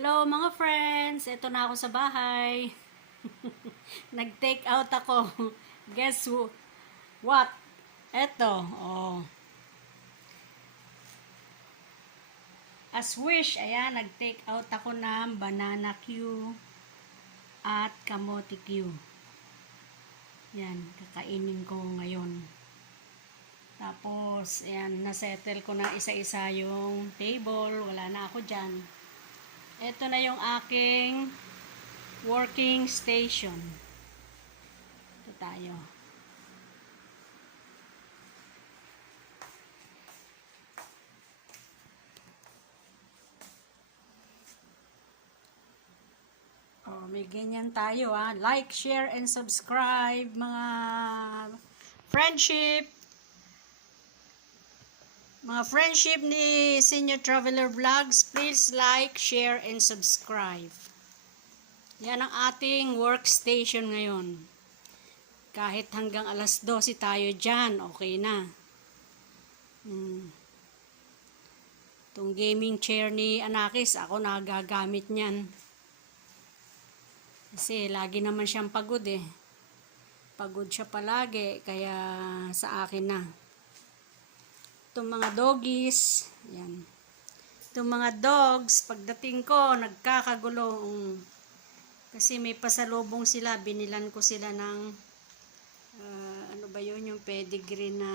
Hello mga friends, ito na ako sa bahay. Nag-take out ako. Guess what? Ito, oh. As wish, ayan, nag-take out ako ng banana Q at kamote Q. Yan, kakainin ko ngayon. Tapos, ayan, nasettle ko na isa-isa yung table. Wala na ako dyan. Ito na yung aking working station. Ito tayo. Oh, may ganyan tayo ha. Like, share, and subscribe mga friendship. Mga friendship ni Senior Traveler Vlogs, please like, share, and subscribe. Yan ang ating workstation ngayon. Kahit hanggang alas 12 tayo dyan, okay na. Itong gaming chair ni Anakis, ako nagagamit niyan. Kasi lagi naman siyang pagod eh. Pagod siya palagi, kaya sa akin na. Itong mga doggies, yan. Itong mga dogs, pagdating ko, nagkakagulo. Kasi may pasalubong sila, binilan ko sila ng, ano ba yun, yung pedigree na,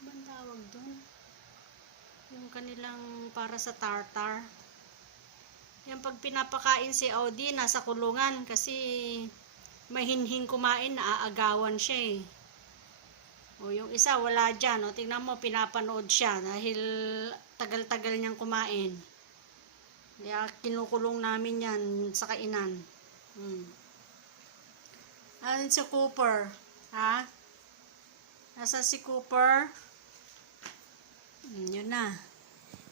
ano bang tawag doon? Yung kanilang para sa tartar. Yung pag pinapakain si Audi, nasa kulungan, kasi mahinhing kumain, naaagawan siya eh. O yung isa wala dyan, o tingnan mo pinapanood siya dahil tagal-tagal niyang kumain. Kaya kinukulong namin yan sa kainan. Ano si Cooper? Ha? Nasa si Cooper? Yun na.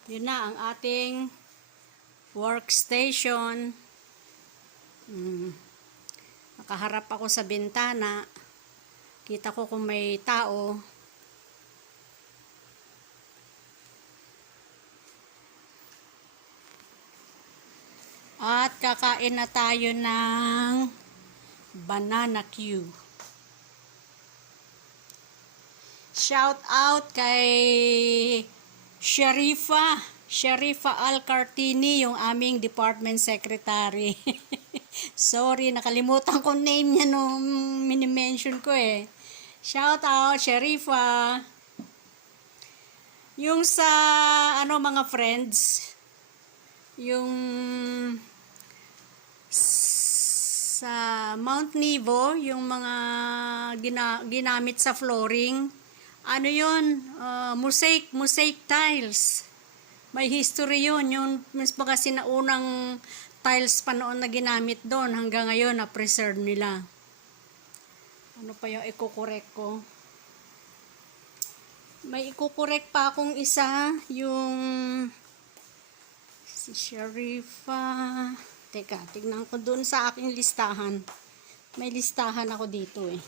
Yun na ang ating workstation. Nakaharap ako sa bintana. Kita ko kung may tao. At kakain na tayo ng banana Q. Shout out kay Sharifa Alcartini, yung aming department secretary. Sorry, nakalimutan ko name niya nung mini-mention ko eh. Shout out, Sharifa. Yung sa, mga friends, yung sa Mount Nebo, yung mga ginamit sa flooring, mosaic tiles. May history yun, yung mismo kasi naunang tiles pa noon na ginamit doon, hanggang ngayon na-preserve nila. Ano pa yung ikukorek ko? May ikukorek pa akong isa, yung si Sharifa. Teka, tignan ko dun sa aking listahan. May listahan ako dito eh.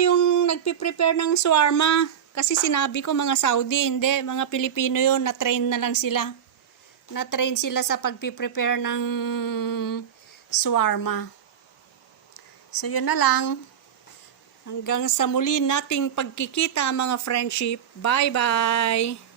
Yung nagpiprepare ng shawarma. Kasi sinabi ko mga Saudi, hindi, mga Pilipino yun, na-train na lang sila. Na-train sila sa pagpiprepare ng shawarma. So yun na lang. Hanggang sa muli nating pagkikita mga friendship. Bye bye!